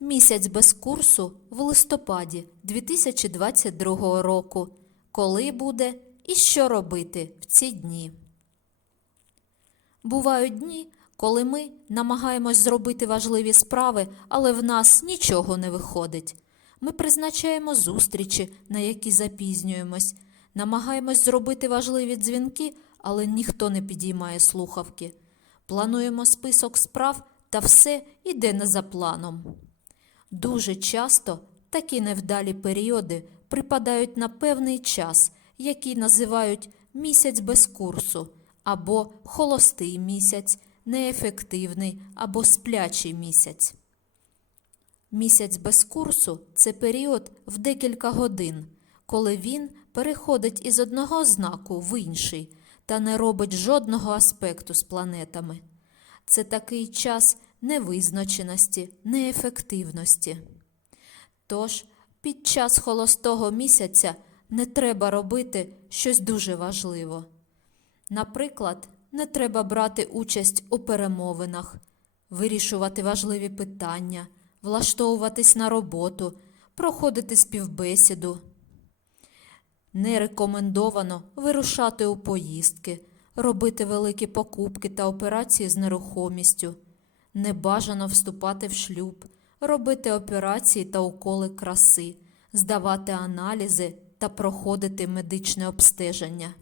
Місяць без курсу в листопаді 2022 року. Коли буде і що робити в ці дні? Бувають дні, коли ми намагаємось зробити важливі справи, але в нас нічого не виходить. Ми призначаємо зустрічі, на які запізнюємось, намагаємось зробити важливі дзвінки, але ніхто не підіймає слухавки. Плануємо список справ та все іде не за планом. Дуже часто такі невдалі періоди припадають на певний час, який називають місяць без курсу, або холостий місяць, неефективний або сплячий місяць. Місяць без курсу це період в декілька годин, коли він переходить із одного знаку в інший та не робить жодного аспекту з планетами. Це такий час невизначеності, неефективності. Тож під час холостого місяця не треба робити щось дуже важливо. Наприклад, не треба брати участь у перемовинах, вирішувати важливі питання, влаштовуватись на роботу, проходити співбесіду. Не рекомендовано вирушати у поїздки, робити великі покупки та операції з нерухомістю. Не бажано вступати в шлюб, робити операції та уколи краси, здавати аналізи та проходити медичне обстеження.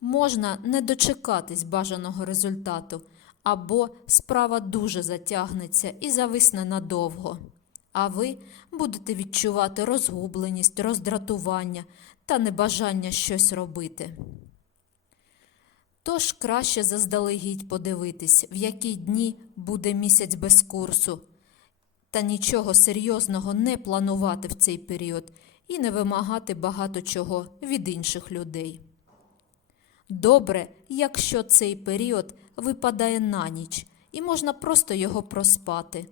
Можна не дочекатись бажаного результату, або справа дуже затягнеться і зависне надовго. А ви будете відчувати розгубленість, роздратування та небажання щось робити. Тож краще заздалегідь подивитись, в які дні буде місяць без курсу, та нічого серйозного не планувати в цей період і не вимагати багато чого від інших людей. Добре, якщо цей період випадає на ніч і можна просто його проспати,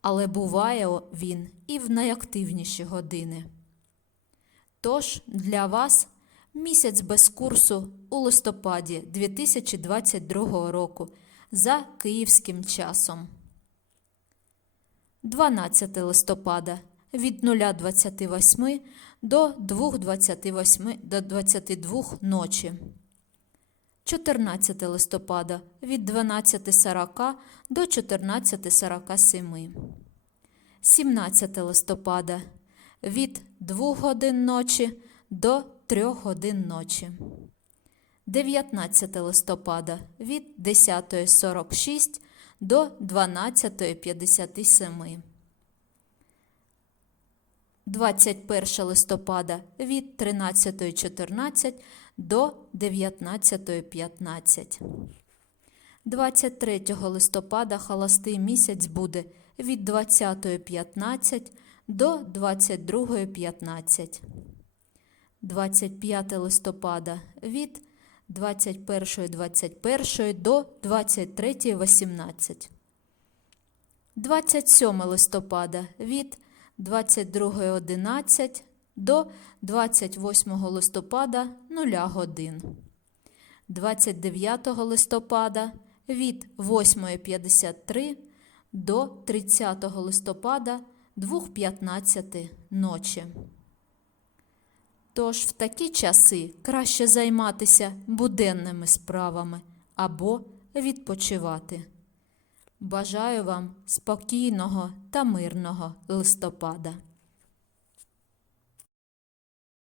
але буває він і в найактивніші години. Тож для вас місяць без курсу у листопаді 2022 року за київським часом. 12 листопада від 0.28 до 2.28 до 22 ночі. 14 листопада від 12.40 до 14.47. 17 листопада від 2 годин ночі до 3 годин ночі. 19 листопада від 10.46 до 12.57. 21 листопада від 13.14 до 19.15. 23 листопада холостий місяць буде від 20.15 до 22.15. 25 листопада від 21.21 до 23.18. 27 листопада від 22.11 до 28 листопада 0 годин. 29 листопада від 8.53 до 30 листопада 2.15 ночі. Тож в такі часи краще займатися буденними справами або відпочивати. Бажаю вам спокійного та мирного листопада.